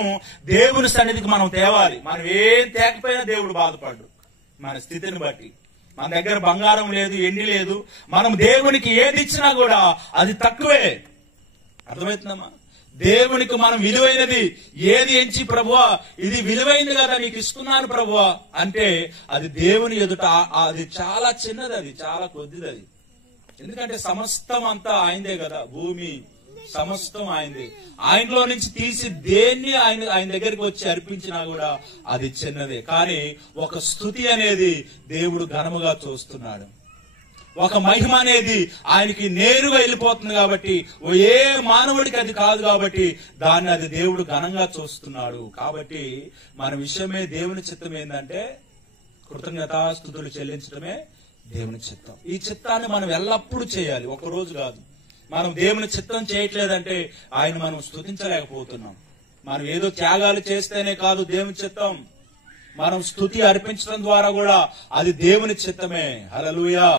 నిత్యం దేవుని సన్నిధికి మనం తేవాలి. మనం ఏం తేకపోయినా దేవుడు బాధపడ్డు. మన స్థితిని బట్టి మన దగ్గర బంగారం లేదు, ఎండి లేదు, మనం దేవునికి ఏది ఇచ్చినా కూడా అది తక్కువే. అర్థమవుతుందమ్మా? దేవునికి మనం విలువైనది ఏది ఎంచి ప్రభువా ఇది విలువైంది కదా నీకు ఇస్తున్నాను ప్రభువా అంటే అది దేవుని ఎదుట అది చాలా చిన్నది, అది చాలా కొద్దిది. అది ఎందుకంటే సమస్తం అంతా ఆయనదే కదా, భూమి సమస్తం ఆయనదే. ఆయనలో నుంచి తీసి దేన్ని ఆయన దగ్గరికి వచ్చి అర్పించినా కూడా అది చిన్నదే. కానీ ఒక స్తుతి అనేది దేవుడు ఘనముగా చూస్తున్నాడు. ఒక మహిమ అనేది ఆయనకి నేరుగా వెళ్ళిపోతుంది కాబట్టి ఏ మానవుడికి అది కాదు కాబట్టి దాన్ని అది దేవుడు ఘనంగా చూస్తున్నాడు. కాబట్టి మన విషయమే దేవుని చిత్తం ఏంటంటే కృతజ్ఞతాస్తుతులు చెల్లించడమే దేవుని చిత్తం. ఈ చిత్తాన్ని మనం ఎల్లప్పుడూ చేయాలి, ఒక రోజు కాదు. మనం దేవుని చిత్తం చేయట్లేదంటే ఆయన మనం స్తుతించలేకపోతున్నాం. మనం ఏదో త్యాగాలు చేస్తేనే కాదు దేవుని చిత్తం, మనం స్తుతి అర్పించడం ద్వారా కూడా అది దేవుని చిత్తమే. హల్లెలూయా.